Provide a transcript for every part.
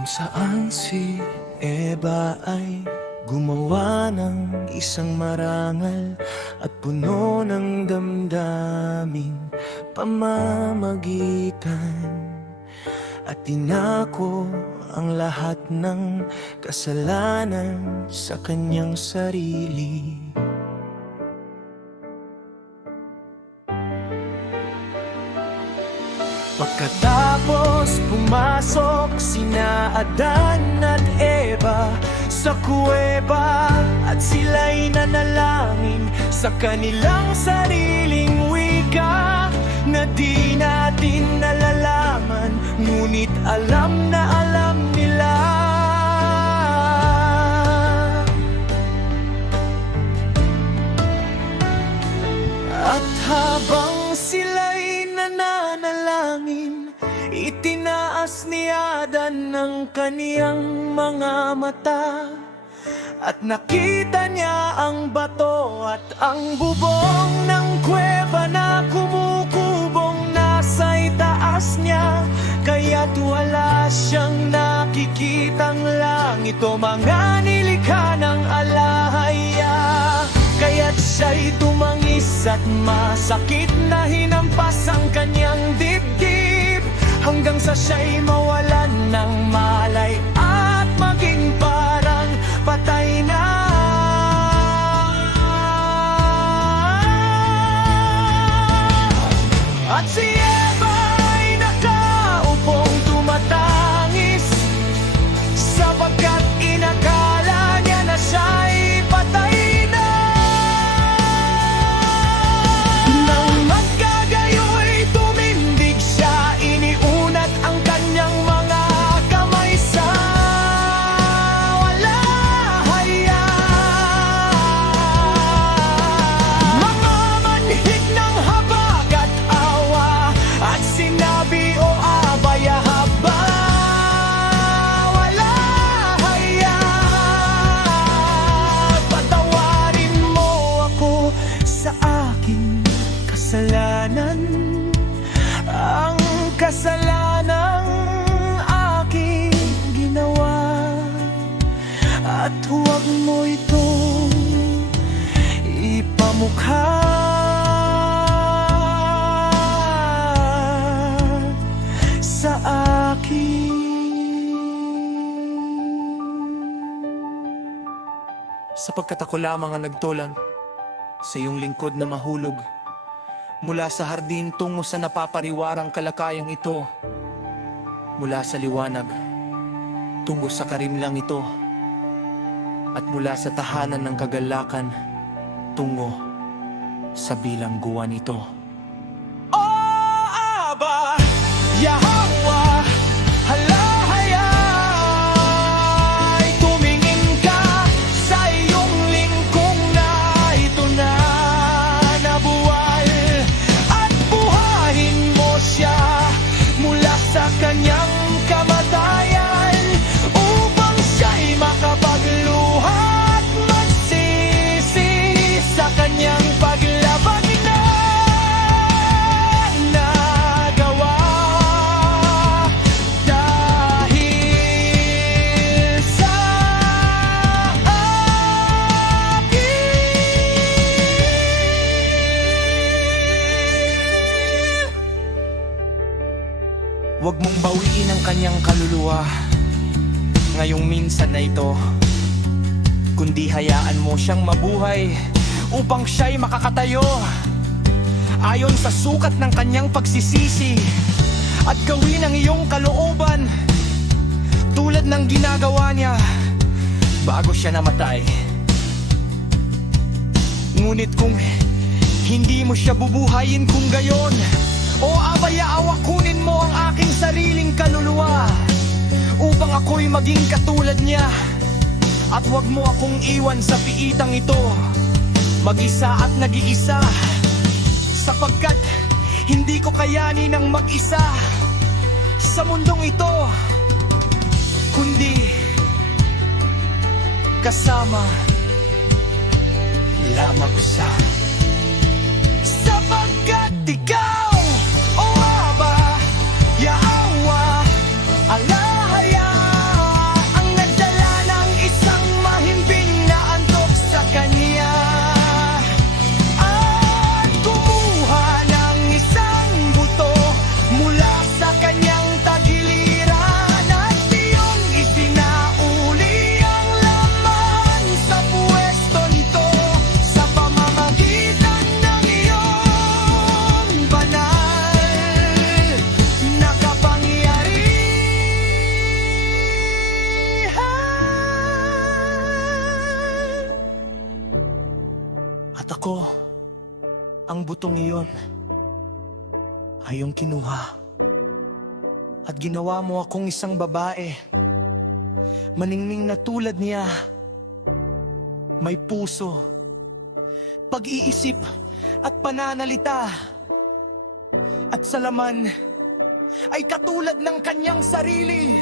Kung saan si Eva ay gumawa ng isang marangal at puno ng damdaming pamamagitan, at tinako ang lahat ng kasalanan sa kanyang sarili. Pagkatapos pumasok sina Adan at Eva sa kuweba, at sila'y nanalangin sa kanilang sariling wika na di natin nalalaman, ngunit alam na alam nila. At habang sila'y nananalangin, itinaas ni Adan ang kaniyang mga mata, at nakita niya ang bato at ang bubong ng kuweba na kumukubong nasa itaas niya. Kaya't wala siyang nakikitang langit o mga nilikha ng alahaya. Kaya't siya'y tumangis at masakit na hinampas ang kanyang dibdib, hanggang sa siya'y mawalan ng malay at maging parang patay na. At si Eva ay nakaupong tumatangis, sapagkat inakala niya na siya'y patay na. Nang magkagayoy tumindig siya, iniunat ang kanyang mga kamay sa walahaya. Mga manhid ng habag at awa, at sinabi, o abaya haba, walahaya, patawarin mo ako sa aking kasalanan, ang kasalanang aking ginawa, at huwag mo itong ipamukha sa akin. Sapagkat ako lamang ang nagtulang sa iyong lingkod na mahulog mula sa hardin tungo sa napapariwarang kalakayang ito, mula sa liwanag tungo sa karimlang ito, at mula sa tahanan ng kagalakan tungo sa bilangguan ito. O Aba, Yahweh, halahaya'y tumingin ka sa iyong lingkong na ito na nabuwal, at buhayin mo siya mula sa kanyang kamatayan, upang siya'y makapagluha at magsisi sa kanyang paglabag na nagawa. Dahil sa akin, huwag mong bawiin ang kanyang kaluluwa ngayong minsan na ito, kundi hayaan mo siyang mabuhay upang siya'y makakatayo ayon sa sukat ng kanyang pagsisisi, at gawin ang iyong kalooban tulad ng ginagawa niya bago siya namatay. Ngunit kung hindi mo siya bubuhayin kung gayon, o abaya, awakunin mo ang aking sariling kaluluwa upang ako'y maging katulad niya, at huwag mo akong iwan sa piitang ito, mag-isa at nag-iisa, sapagkat hindi ko kayanin ng mag-isa sa mundong ito, kundi kasama lamang sa sapagkat ikaw, o Aba, Yahweh, alahaya. Ako, ang butong iyon ay iyong kinuha. At ginawa mo akong isang babae, maningning na tulad niya. May puso, pag-iisip at pananalita. At sa laman ay katulad ng kanyang sarili.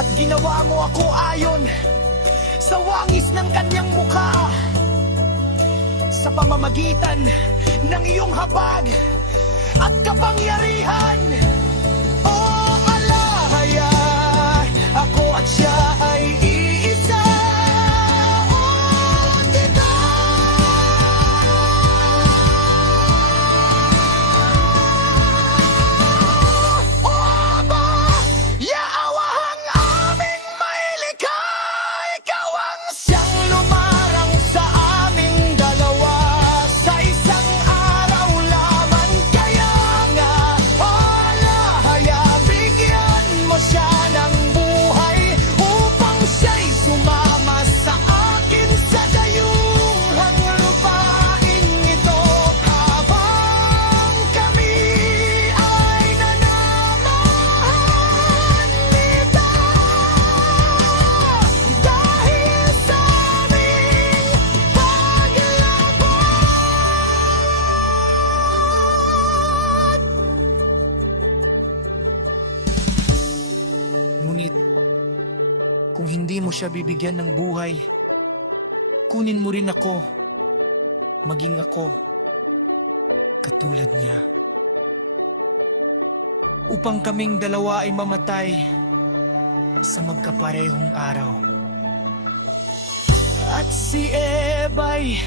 At ginawa mo ako ayon sa wangis ng kanyang mukha. Sa pamamagitan ng iyong habag at kapangyarihan. O alahaya, ako at siya ay iisa. O tita, o ama, yaawang aming may likha. Ikaw ang siyang lumarang sa aming dalawa sa isang araw lamang. Kaya nga, o alahaya, bigyan mo siya ng buhay upang siya'y sumama sa akin sa dayuhang lupain ito. Habang kami ay nanamahan nito, dahil sa aming paglabot. Ngunit, kung hindi mo siya bibigyan ng buhay, kunin mo rin ako, maging ako, katulad niya. Upang kaming dalawa ay mamatay sa magkaparehong araw. At si Eva'y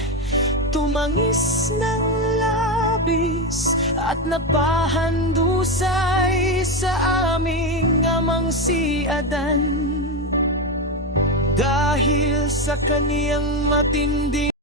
tumangis ng labis at napahandusay sa aming amang si Adan. Dahil sa kaniyang matinding